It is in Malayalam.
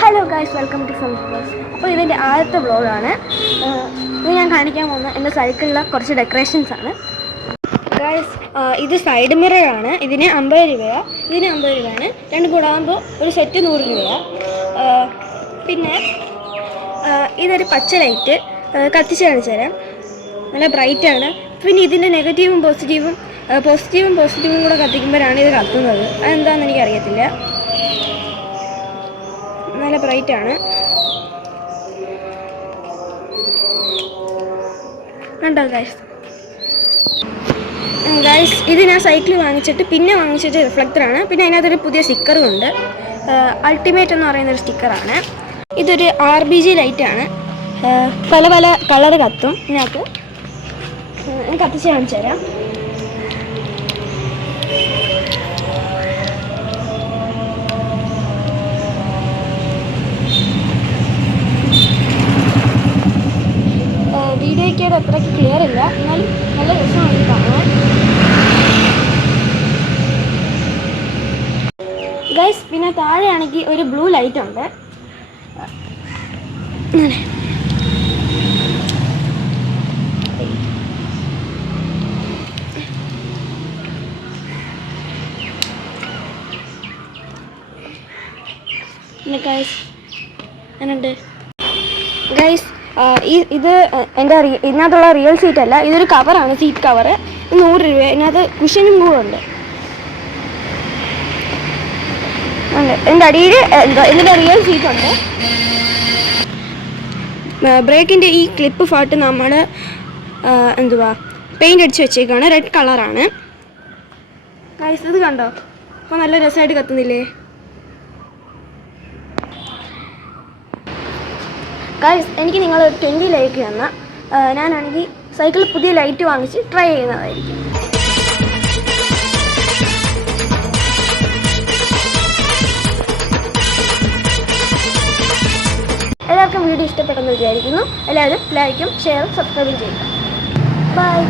Hello guys, welcome to fun vlogs. അപ്പോൾ ഇതിൻ്റെ ആദ്യത്തെ വ്ലോഗാണ്. ഇത് ഞാൻ കാണിക്കാൻ പോകുന്ന എൻ്റെ സൈക്കിളിലെ കുറച്ച് ഡെക്കറേഷൻസ് ആണ്. ഗൈസ്, ഇത് സൈഡ് മിററാണ്. ഇതിന് 50 രൂപയാണ്, ഇതിന് 50 രൂപയാണ്. രണ്ടും കൂടെ ആകുമ്പോൾ ഒരു സെറ്റ് 100 രൂപയാണ്. പിന്നെ ഇതൊരു പച്ച ലൈറ്റ് കത്തിച്ച് കാണിച്ചു തരാം. നല്ല ബ്രൈറ്റാണ്. പിന്നെ ഇതിൻ്റെ നെഗറ്റീവും പോസിറ്റീവും കൂടെ കത്തിക്കുമ്പോഴാണ് ഇത് കത്തുന്നത്. അതെന്താണെന്ന് എനിക്കറിയത്തില്ല. നല്ല ബ്രൈറ്റാണ്. കണ്ടോ ഗൈസ്? ഇത് ഞാൻ സൈക്കിൾ വാങ്ങിച്ചിട്ട് റിഫ്ലക്ടറാണ്. പിന്നെ അതിനകത്തൊരു പുതിയ സ്റ്റിക്കറും ഉണ്ട്. അൾട്ടിമേറ്റ് എന്ന് പറയുന്നൊരു സ്റ്റിക്കറാണ്. ഇതൊരു RBG ലൈറ്റാണ്. പല പല കളറ് കത്തും. ഇതിനകത്ത് ഞാൻ കത്തിച്ച് കാണിച്ചു തരാം. വീഡിയോയ്ക്ക് അത് അത്രയ്ക്ക് ക്ലിയർ ഇല്ല, എന്നാലും നല്ല രസമാണ് കാണാൻ. ഗൈസ്, പിന്നെ താഴെയാണെങ്കിൽ ഒരു ബ്ലൂ ലൈറ്റ് ഉണ്ട്. പിന്നെ ഗൈസ് എന്നുണ്ട് ഗൈസ്, ഇത് എൻ്റെ ഇതിനകത്തുള്ള റിയൽ സീറ്റ് അല്ല, ഇതൊരു കവറാണ്, സീറ്റ് കവറ്. 100 രൂപ. ഇതിനകത്ത് കുഷ്യനും കൂടെ ഉണ്ട്. എൻ്റെ അടിയിൽ ഇതിൻ്റെ റിയൽ സീറ്റ് ഉണ്ട്. ബ്രേക്കിൻ്റെ ഈ ക്ലിപ്പ് ഫാട്ട് നമ്മൾ പെയിൻ്റ് അടിച്ച് വെച്ചേക്കാണ്. റെഡ് കളറാണ്. ഗൈസ്, ഇത് കണ്ടോ? അപ്പോൾ നല്ല രസമായിട്ട് കത്തുന്നില്ലേ? ഗൈസ്, എനിക്ക് നിങ്ങൾ 20 ലൈക്ക് തന്നാൽ ഞാനാണെങ്കിൽ സൈക്കിളിൽ പുതിയ ലൈറ്റ് വാങ്ങിച്ച് ട്രൈ ചെയ്യുന്നതായിരിക്കും. എല്ലാവർക്കും വീഡിയോ ഇഷ്ടപ്പെട്ടെന്ന് വിചാരിക്കുന്നു. എല്ലാവരും ലൈക്കും ഷെയറും സബ്സ്ക്രൈബും ചെയ്യുക. ബൈ.